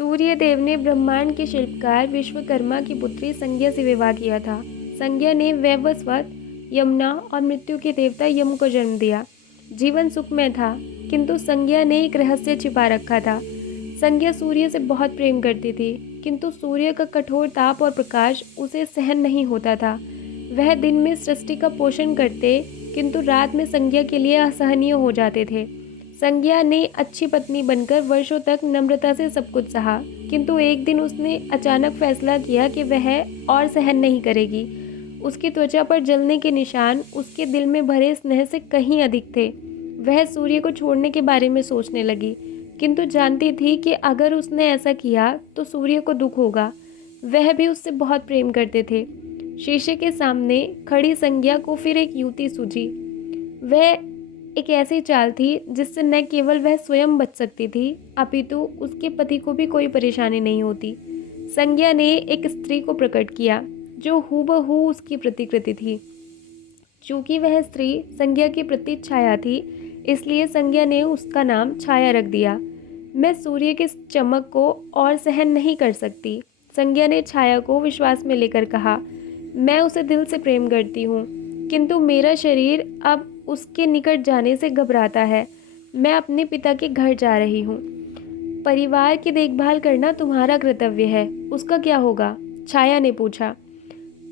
सूर्य देव ने ब्रह्मांड के शिल्पकार विश्वकर्मा की पुत्री संज्ञा से विवाह किया था। संज्ञा ने वैवस्वत, यमुना और मृत्यु के देवता यम को जन्म दिया। जीवन सुखमय था, किंतु संज्ञा ने एक रहस्य छिपा रखा था। संज्ञा सूर्य से बहुत प्रेम करती थी, किंतु सूर्य का कठोर ताप और प्रकाश उसे सहन नहीं होता था। वह दिन में सृष्टि का पोषण करते, किंतु रात में संज्ञा के लिए असहनीय हो जाते थे। संज्ञा ने अच्छी पत्नी बनकर वर्षों तक नम्रता से सब कुछ सहा, किंतु एक दिन उसने अचानक फैसला किया कि वह और सहन नहीं करेगी। उसकी त्वचा पर जलने के निशान उसके दिल में भरे स्नेह से कहीं अधिक थे। वह सूर्य को छोड़ने के बारे में सोचने लगी, किंतु जानती थी कि अगर उसने ऐसा किया तो सूर्य को दुख होगा। वह भी उससे बहुत प्रेम करते थे। शीशे के सामने खड़ी संज्ञा को फिर एक युक्ति सूझी। वह एक ऐसी चाल थी जिससे न केवल वह स्वयं बच सकती थी, अपितु उसके पति को भी कोई परेशानी नहीं होती। संज्ञा ने एक स्त्री को प्रकट किया जो हूबहू उसकी प्रतिकृति थी। चूंकि वह स्त्री संज्ञा की प्रतीक छाया थी, इसलिए संज्ञा ने उसका नाम छाया रख दिया। मैं सूर्य की चमक को और सहन नहीं कर सकती, संज्ञा ने छाया को विश्वास में लेकर कहा। मैं उसे दिल से प्रेम करती हूँ, किंतु मेरा शरीर अब उसके निकट जाने से घबराता है। मैं अपने पिता के घर जा रही हूँ। परिवार की देखभाल करना तुम्हारा कर्तव्य है, उसका क्या होगा? छाया ने पूछा।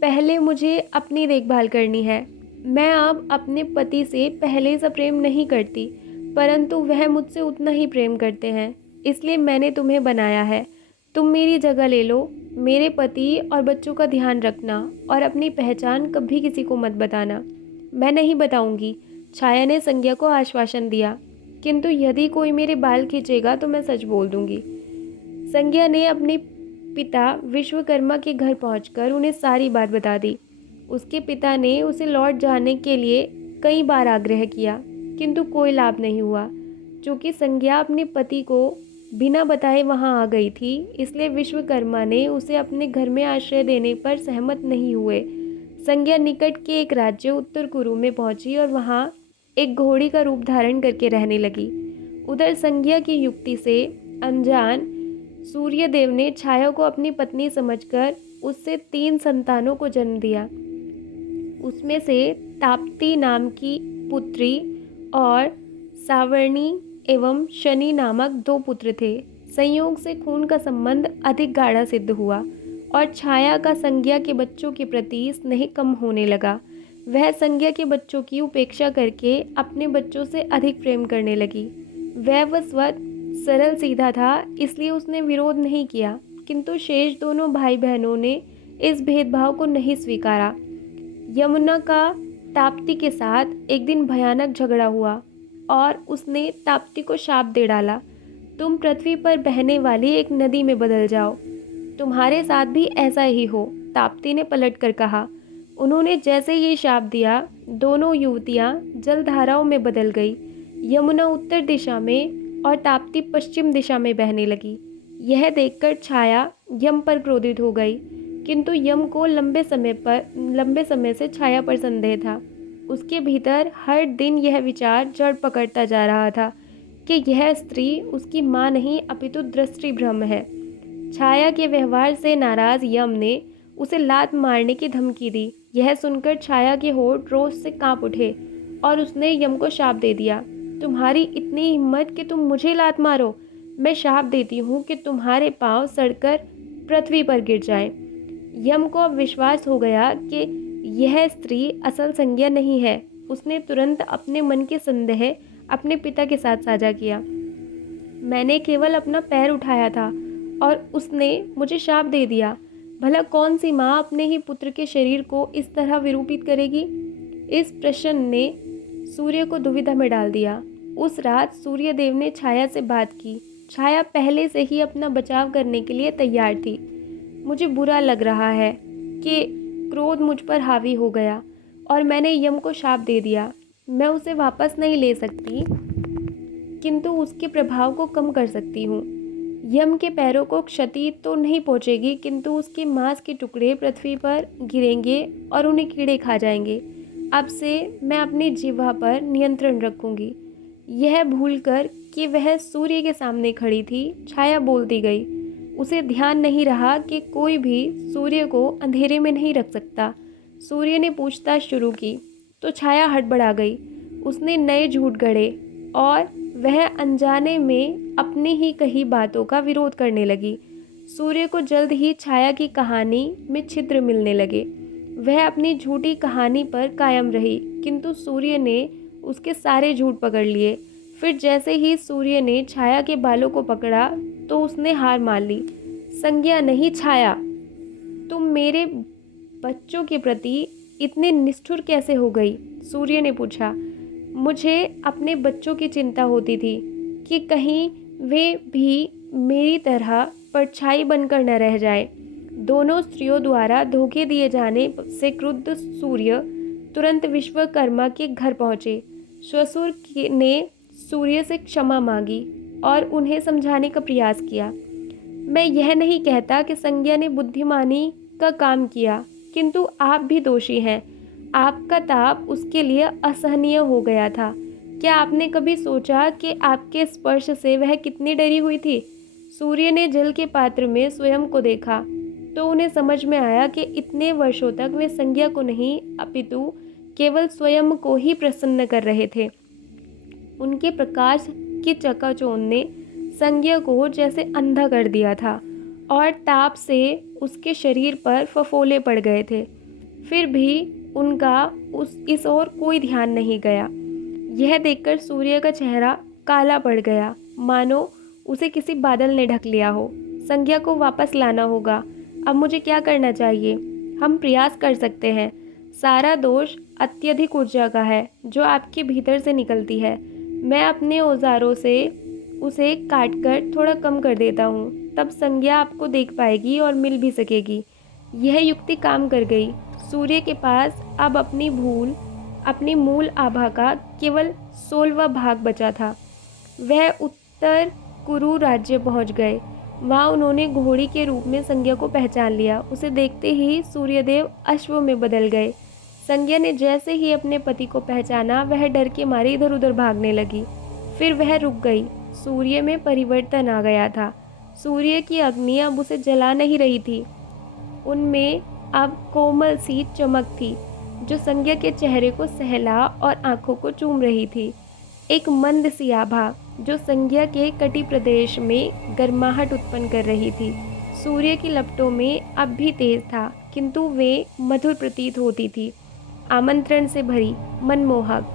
पहले मुझे अपनी देखभाल करनी है। मैं अब अपने पति से पहले से प्रेम नहीं करती, परंतु वह मुझसे उतना ही प्रेम करते हैं, इसलिए मैंने तुम्हें बनाया है। तुम मेरी जगह ले लो। मेरे पति और बच्चों का ध्यान रखना और अपनी पहचान कभी किसी को मत बताना। मैं नहीं बताऊंगी, छाया ने संज्ञा को आश्वासन दिया, किंतु यदि कोई मेरे बाल खींचेगा तो मैं सच बोल दूंगी। संज्ञा ने अपने पिता विश्वकर्मा के घर पहुंचकर उन्हें सारी बात बता दी। उसके पिता ने उसे लौट जाने के लिए कई बार आग्रह किया, किंतु कोई लाभ नहीं हुआ। चूँकि संज्ञा अपने पति को बिना बताए वहां आ गई थी, इसलिए विश्वकर्मा ने उसे अपने घर में आश्रय देने पर सहमत नहीं हुए। संज्ञा निकट के एक राज्य उत्तर कुरु में पहुंची और वहां एक घोड़ी का रूप धारण करके रहने लगी। उधर संज्ञा की युक्ति से अनजान सूर्यदेव ने छाया को अपनी पत्नी समझकर उससे 3 संतानों को जन्म दिया। उसमें से ताप्ती नाम की पुत्री और सावर्णी एवं शनि नामक 2 पुत्र थे। संयोग से खून का संबंध अधिक गाढ़ा सिद्ध हुआ और छाया का संज्ञा के बच्चों के प्रति स्नेह कम होने लगा। वह संज्ञा के बच्चों की उपेक्षा करके अपने बच्चों से अधिक प्रेम करने लगी। वैवस्वत सरल सीधा था, इसलिए उसने विरोध नहीं किया, किंतु शेष दोनों भाई बहनों ने इस भेदभाव को नहीं स्वीकारा। यमुना का ताप्ती के साथ एक दिन भयानक झगड़ा हुआ और उसने ताप्ती को शाप दे डाला, तुम पृथ्वी पर बहने वाली एक नदी में बदल जाओ। तुम्हारे साथ भी ऐसा ही हो, ताप्ती ने पलटकर कहा। उन्होंने जैसे ही शाप दिया, दोनों युवतियां जलधाराओं में बदल गई। यमुना उत्तर दिशा में और ताप्ती पश्चिम दिशा में बहने लगी। यह देखकर छाया यम पर क्रोधित हो गई, किंतु यम को लंबे समय से छाया पर संदेह था। उसके भीतर हर दिन यह विचार जड़ पकड़ता जा रहा था कि यह स्त्री उसकी माँ नहीं अपितु दृष्टि भ्रम है। छाया के व्यवहार से नाराज यम ने उसे लात मारने की धमकी दी। यह सुनकर छाया के होंठ रोष से कांप उठे और उसने यम को शाप दे दिया, तुम्हारी इतनी हिम्मत कि तुम मुझे लात मारो। मैं शाप देती हूँ कि तुम्हारे पांव सड़कर पृथ्वी पर गिर जाएं। यम को अब विश्वास हो गया कि यह स्त्री असल संज्ञा नहीं है। उसने तुरंत अपने मन के संदेह अपने पिता के साथ साझा किया। मैंने केवल अपना पैर उठाया था और उसने मुझे शाप दे दिया। भला कौन सी माँ अपने ही पुत्र के शरीर को इस तरह विरूपित करेगी? इस प्रश्न ने सूर्य को दुविधा में डाल दिया। उस रात सूर्यदेव ने छाया से बात की। छाया पहले से ही अपना बचाव करने के लिए तैयार थी। मुझे बुरा लग रहा है कि क्रोध मुझ पर हावी हो गया और मैंने यम को शाप दे दिया। मैं उसे वापस नहीं ले सकती, किंतु उसके प्रभाव को कम कर सकती हूँ। यम के पैरों को क्षति तो नहीं पहुँचेगी, किंतु उसके मांस के टुकड़े पृथ्वी पर गिरेंगे और उन्हें कीड़े खा जाएंगे। अब से मैं अपनी जिह्वा पर नियंत्रण रखूंगी। यह भूलकर कि वह सूर्य के सामने खड़ी थी, छाया बोलती गई। उसे ध्यान नहीं रहा कि कोई भी सूर्य को अंधेरे में नहीं रख सकता। सूर्य ने पूछताछ शुरू की तो छाया हड़बड़ा गई। उसने नए झूठ गढ़े और वह अनजाने में अपनी ही कही बातों का विरोध करने लगी। सूर्य को जल्द ही छाया की कहानी में छिद्र मिलने लगे। वह अपनी झूठी कहानी पर कायम रही, किंतु सूर्य ने उसके सारे झूठ पकड़ लिए। फिर जैसे ही सूर्य ने छाया के बालों को पकड़ा तो उसने हार मान ली। संज्ञा नहीं छाया, तुम मेरे बच्चों के प्रति इतने निष्ठुर कैसे हो गई? सूर्य ने पूछा। मुझे अपने बच्चों की चिंता होती थी कि कहीं वे भी मेरी तरह परछाई बनकर न रह जाए। दोनों स्त्रियों द्वारा धोखे दिए जाने से क्रुद्ध सूर्य तुरंत विश्वकर्मा के घर पहुँचे। ससुर ने सूर्य से क्षमा मांगी और उन्हें समझाने का प्रयास किया। मैं यह नहीं कहता कि संज्ञा ने बुद्धिमानी का काम किया, किंतु आप भी दोषी हैं। आपका ताप उसके लिए असहनीय हो गया था। क्या आपने कभी सोचा कि आपके स्पर्श से वह कितनी डरी हुई थी? सूर्य ने जल के पात्र में स्वयं को देखा तो उन्हें समझ में आया कि इतने वर्षों तक वे संज्ञा को नहीं अपितु केवल स्वयं को ही प्रसन्न कर रहे थे। उनके प्रकाश की चकाचौंध ने संज्ञा को जैसे अंधा कर दिया था और ताप से उसके शरीर पर फफोले पड़ गए थे। फिर भी उनका इस ओर कोई ध्यान नहीं गया। यह देखकर सूर्य का चेहरा काला पड़ गया, मानो उसे किसी बादल ने ढक लिया हो। संज्ञा को वापस लाना होगा। अब मुझे क्या करना चाहिए? हम प्रयास कर सकते हैं। सारा दोष अत्यधिक ऊर्जा का है जो आपके भीतर से निकलती है। मैं अपने औजारों से उसे काटकर थोड़ा कम कर देता हूँ, तब संज्ञा आपको देख पाएगी और मिल भी सकेगी। यह युक्ति काम कर गई। सूर्य के पास अब अपनी मूल आभा का केवल 16वां भाग बचा था। वह उत्तर कुरु राज्य पहुंच गए। वहां उन्होंने घोड़ी के रूप में संज्ञा को पहचान लिया। उसे देखते ही सूर्यदेव अश्व में बदल गए। संज्ञा ने जैसे ही अपने पति को पहचाना, वह डर के मारे इधर उधर भागने लगी। फिर वह रुक गई। सूर्य में परिवर्तन आ गया था। सूर्य की अग्नि अब उसे जला नहीं रही थी। उनमें अब कोमल सी चमक थी जो संज्ञा के चेहरे को सहला और आंखों को चूम रही थी। एक मंद सी आभा जो संज्ञा के कटी प्रदेश में गर्माहट उत्पन्न कर रही थी। सूर्य की लपटों में अब भी तेज था, किंतु वे मधुर प्रतीत होती थी, आमंत्रण से भरी, मनमोहक।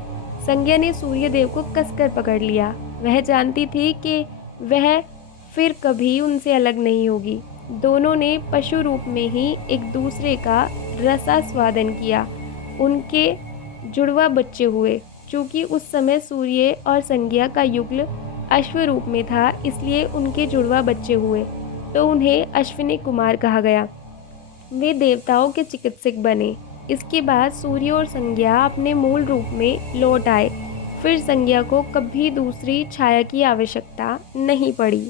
संज्ञा ने सूर्यदेव को कसकर पकड़ लिया। वह जानती थी कि वह फिर कभी उनसे अलग नहीं होगी। दोनों ने पशु रूप में ही एक दूसरे का रसास्वादन किया। उनके जुड़वा बच्चे हुए। चूँकि उस समय सूर्य और संज्ञा का युगल अश्व रूप में था, इसलिए उनके जुड़वा बच्चे हुए, तो उन्हें अश्विनी कुमार कहा गया। वे देवताओं के चिकित्सक बने। इसके बाद सूर्य और संज्ञा अपने मूल रूप में लौट आए। फिर संज्ञा को कभी दूसरी छाया की आवश्यकता नहीं पड़ी।